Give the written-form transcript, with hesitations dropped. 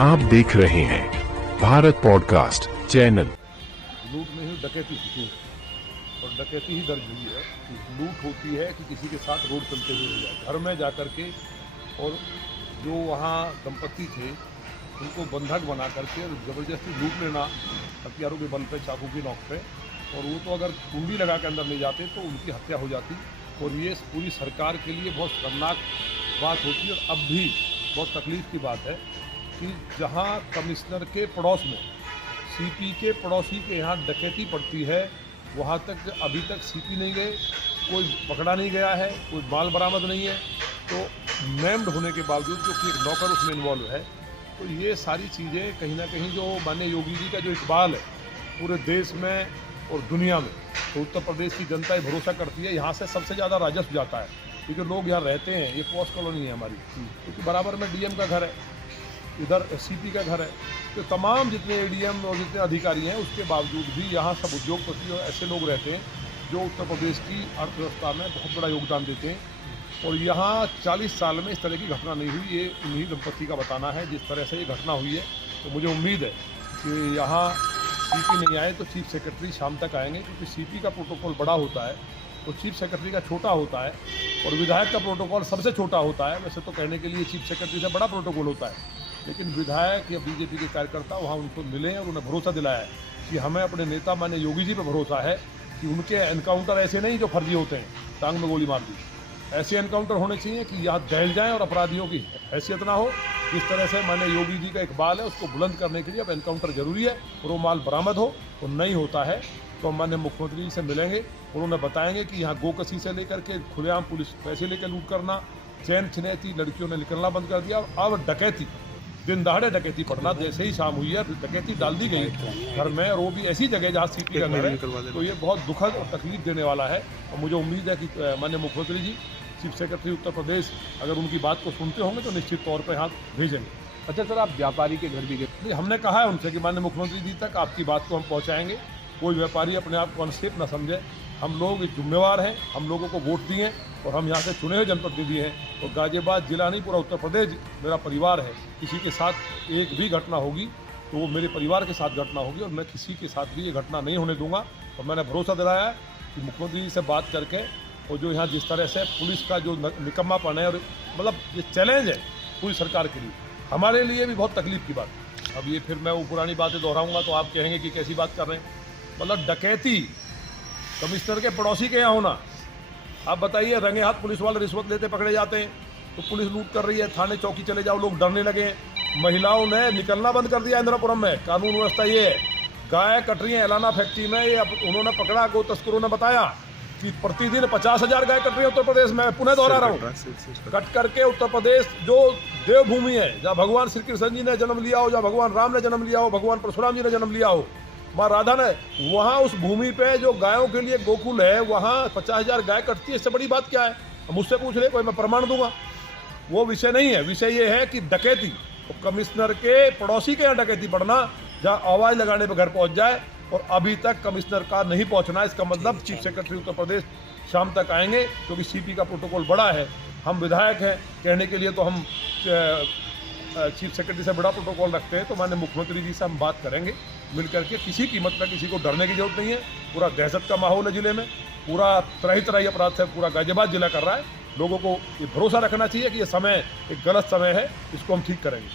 आप देख रहे हैं भारत पॉडकास्ट चैनल। लूट नहीं डकैती हुई और डकैती ही दर्ज हुई है। लूट होती है कि किसी के साथ रोड चलते हुए हो जाए, घर में जा कर के, और जो वहाँ दंपत्ति थे उनको बंधक बना करके ज़बरदस्ती लूट लेना हथियारों के बल पे, चाकू की नोक पे, और वो तो अगर कुंडी लगा के अंदर ले जाते तो उनकी हत्या हो जाती। और ये पूरी सरकार के लिए बहुत शर्मनाक बात होती है। और अब भी बहुत तकलीफ़ की बात है कि जहाँ कमिश्नर के पड़ोस में सीपी के पड़ोसी के यहाँ डकैती पड़ती है, वहाँ तक अभी तक सीपी नहीं गए, कोई पकड़ा नहीं गया है, कोई माल बरामद नहीं है। तो नेम्ड होने के बावजूद जो कि एक नौकर उसमें इन्वॉल्व है, तो ये सारी चीज़ें कहीं ना कहीं जो माननीय योगी जी का जो इकबाल है पूरे देश में और दुनिया में, तो उत्तर प्रदेश की जनता ये भरोसा करती है। यहाँ से सबसे ज़्यादा राजस्व जाता है क्योंकि लोग यहाँ रहते हैं। ये पॉस्ट कॉलोनी है हमारी, क्योंकि बराबर में डीएम का घर है, इधर सीपी का घर है। तो तमाम जितने एडीएम और जितने अधिकारी हैं उसके बावजूद भी यहाँ सब उद्योगपति और ऐसे लोग रहते हैं जो उत्तर प्रदेश की अर्थव्यवस्था में बहुत बड़ा योगदान देते हैं। और यहाँ 40 साल में इस तरह की घटना नहीं हुई, ये उन्हीं दंपत्ति का बताना है। जिस तरह से ये घटना हुई है, तो मुझे उम्मीद है कि यहाँ सीपी नहीं आए तो चीफ सेक्रेटरी शाम तक आएंगे, क्योंकि सीपी का प्रोटोकॉल बड़ा होता है तो चीफ सेक्रेटरी का छोटा होता है, और विधायक का प्रोटोकॉल सबसे छोटा होता है। वैसे तो कहने के लिए चीफ सेक्रेटरी से बड़ा प्रोटोकॉल होता है, लेकिन विधायक या बीजेपी के कार्यकर्ता वहाँ उनको मिले और उन्हें भरोसा दिलाया है कि हमें अपने नेता माननीय योगी जी पर भरोसा है कि उनके एनकाउंटर ऐसे नहीं जो फर्जी होते हैं, टांग में गोली मार दी। ऐसे एनकाउंटर होने चाहिए कि यहाँ दहल जाएँ और अपराधियों की हैसियत ना हो। जिस तरह से माननीय योगी जी का इकबाल है, उसको बुलंद करने के लिए अब एनकाउंटर जरूरी है और वो माल बरामद हो। और नहीं होता है तो हम माननीय मुख्यमंत्री जी से मिलेंगे और उन्हें बताएंगे कि यहाँ गोकसी से लेकर के खुलेआम पुलिस पैसे लेकर लूट करना, चैन छिनैती, लड़कियों ने निकलना बंद कर दिया। अब डकैती, दिन दहाड़े डकैती पड़ना, जैसे ही शाम हुई है डकैती डाल दी गई घर में, और वो भी ऐसी जगह जहाँ सीपी का घर है। तो ये बहुत दुखद और तकलीफ देने वाला है। और मुझे उम्मीद है कि माननीय मुख्यमंत्री जी, चीफ सेक्रेटरी उत्तर प्रदेश अगर उनकी बात को सुनते होंगे तो निश्चित तौर पर यहाँ भेजेंगे। अच्छा सर, आप व्यापारी के घर भी गए? हमने कहा है उनसे कि माननीय मुख्यमंत्री जी तक आपकी बात को हम पहुँचाएंगे। कोई व्यापारी अपने आप को अनसेफ न समझे। हम लोग जिम्मेवार हैं, हम लोगों को वोट दिए और हम यहाँ से चुने हुए जनप्रतिनिधि हैं। और गाजियाबाद जिला नहीं, पूरा उत्तर प्रदेश मेरा परिवार है। किसी के साथ एक भी घटना होगी तो वो मेरे परिवार के साथ घटना होगी, और मैं किसी के साथ भी ये घटना नहीं होने दूंगा। और मैंने भरोसा दिलाया है कि मुख्यमंत्री जी से बात करके, और जो यहाँ जिस तरह से पुलिस का जो निकम्मापन है, और मतलब ये चैलेंज है पूरी सरकार के लिए, हमारे लिए भी बहुत तकलीफ की बात। अब ये फिर मैं वो पुरानी बातें दोहराऊंगा तो आप कहेंगे कि कैसी बात कर रहे हैं। मतलब डकैती कमिश्नर के पड़ोसी के यहाँ होना, आप बताइए, रंगे हाथ पुलिस वाले रिश्वत लेते पकड़े जाते हैं, तो पुलिस लूट कर रही है, थाने चौकी चले जाओ, लोग डरने लगे। महिलाओं ने निकलना बंद कर दिया इंदिरापुरम में। कानून व्यवस्था ये है, गाय कट रही है एलाना फैक्ट्री में। ये उन्होंने पकड़ा, गो तस्करों ने बताया कि प्रतिदिन 50,000 गाय कट रही है उत्तर प्रदेश में। पुनः दोहरा रहा हूँ, कट करके उत्तर प्रदेश जो देवभूमि है, जहाँ भगवान श्री कृष्ण जी ने जन्म लिया हो, जहाँ भगवान राम ने जन्म लिया हो, भगवान परशुराम जी ने जन्म लिया हो, माँ राधा ने, वहाँ उस भूमि पे जो गायों के लिए गोकुल है, वहाँ 50,000 गाय कटती है। इससे बड़ी बात क्या है? मुझसे पूछ रहे, कोई मैं प्रमाण दूंगा। वो विषय नहीं है। विषय ये है कि डकैती, तो कमिश्नर के पड़ोसी के यहाँ डकैती पड़ना, जहाँ आवाज़ लगाने पर घर पहुँच जाए, और अभी तक कमिश्नर का नहीं पहुँचना। इसका मतलब चीफ सेक्रेटरी उत्तर प्रदेश शाम तक आएंगे, क्योंकि सीपी का प्रोटोकॉल बड़ा है। हम विधायक हैं, कहने के लिए तो हम चीफ सेक्रेटरी से बड़ा प्रोटोकॉल रखते हैं। तो माननीय मुख्यमंत्री जी से हम बात करेंगे मिल करके। किसी कीमत पर किसी को डरने की जरूरत नहीं है। पूरा दहशत का माहौल है जिले में, पूरा तरह अपराध से पूरा गाजियाबाद जिला कर रहा है। लोगों को ये भरोसा रखना चाहिए कि ये समय एक गलत समय है, इसको हम ठीक करेंगे।